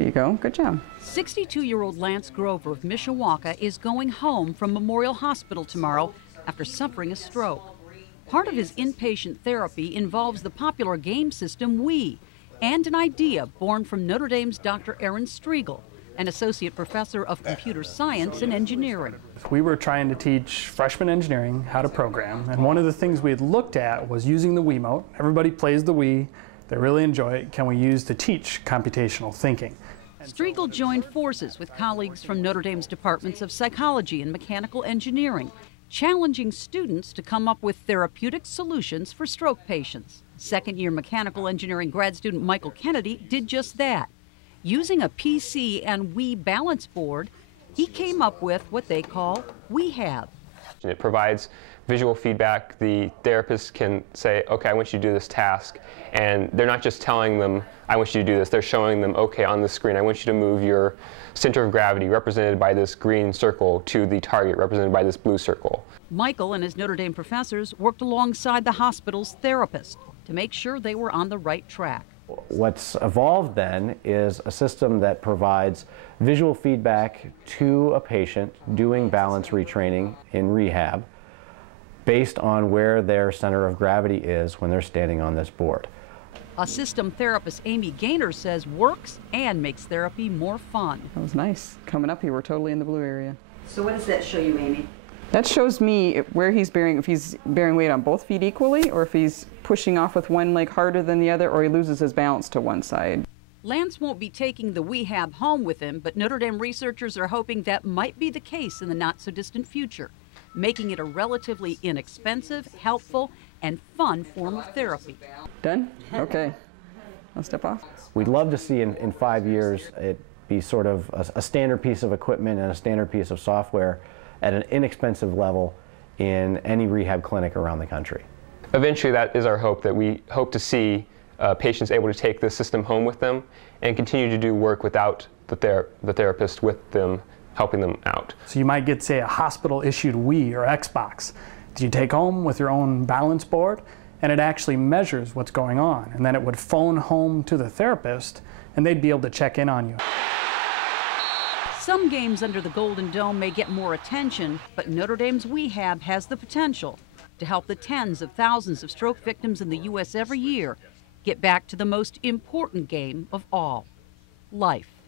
There you go. Good job. 62-year-old Lance Grover of Mishawaka is going home from Memorial Hospital tomorrow after suffering a stroke. Part of his inpatient therapy involves the popular game system Wii and an idea born from Notre Dame's Dr. Aaron Striegel, an associate professor of computer science and engineering. We were trying to teach freshman engineering how to program, and one of the things we had looked at was using the Wiimote. Everybody plays the Wii, they really enjoy it. Can we use to teach computational thinking? Striegel joined forces with colleagues from Notre Dame's departments of psychology and mechanical engineering, challenging students to come up with therapeutic solutions for stroke patients. Second-year mechanical engineering grad student Michael Kennedy did just that. Using a PC and Wii balance board, he came up with what they call WeHab. It provides visual feedback. The therapist can say, okay, I want you to do this task. And they're not just telling them, I want you to do this. They're showing them, okay, on the screen, I want you to move your center of gravity, represented by this green circle, to the target, represented by this blue circle. Michael and his Notre Dame professors worked alongside the hospital's therapist to make sure they were on the right track. What's evolved then is a system that provides visual feedback to a patient doing balance retraining in rehab based on where their center of gravity is when they're standing on this board. A system therapist Amy Gaynor says works and makes therapy more fun. That was nice. Coming up here, we're totally in the blue area. So what does that show you, Amy? That shows me where he's bearing, if he's bearing weight on both feet equally, or if he's pushing off with one leg harder than the other, or he loses his balance to one side. Lance won't be taking the WeHab home with him, but Notre Dame researchers are hoping that might be the case in the not-so-distant future, making it a relatively inexpensive, helpful, and fun form of therapy. Done? Okay. I'll step off. We'd love to see in 5 years it be sort of a standard piece of equipment and a standard piece of software at an inexpensive level in any rehab clinic around the country. Eventually, that is our hope, that we hope to see patients able to take this system home with them and continue to do work without the therapist with them, helping them out. So you might get, say, a hospital-issued Wii or Xbox that you take home with your own balance board, and it actually measures what's going on. And then it would phone home to the therapist, and they'd be able to check in on you. Some games under the Golden Dome may get more attention, but Notre Dame's WeHab has the potential to help the tens of thousands of stroke victims in the U.S. every year get back to the most important game of all, life.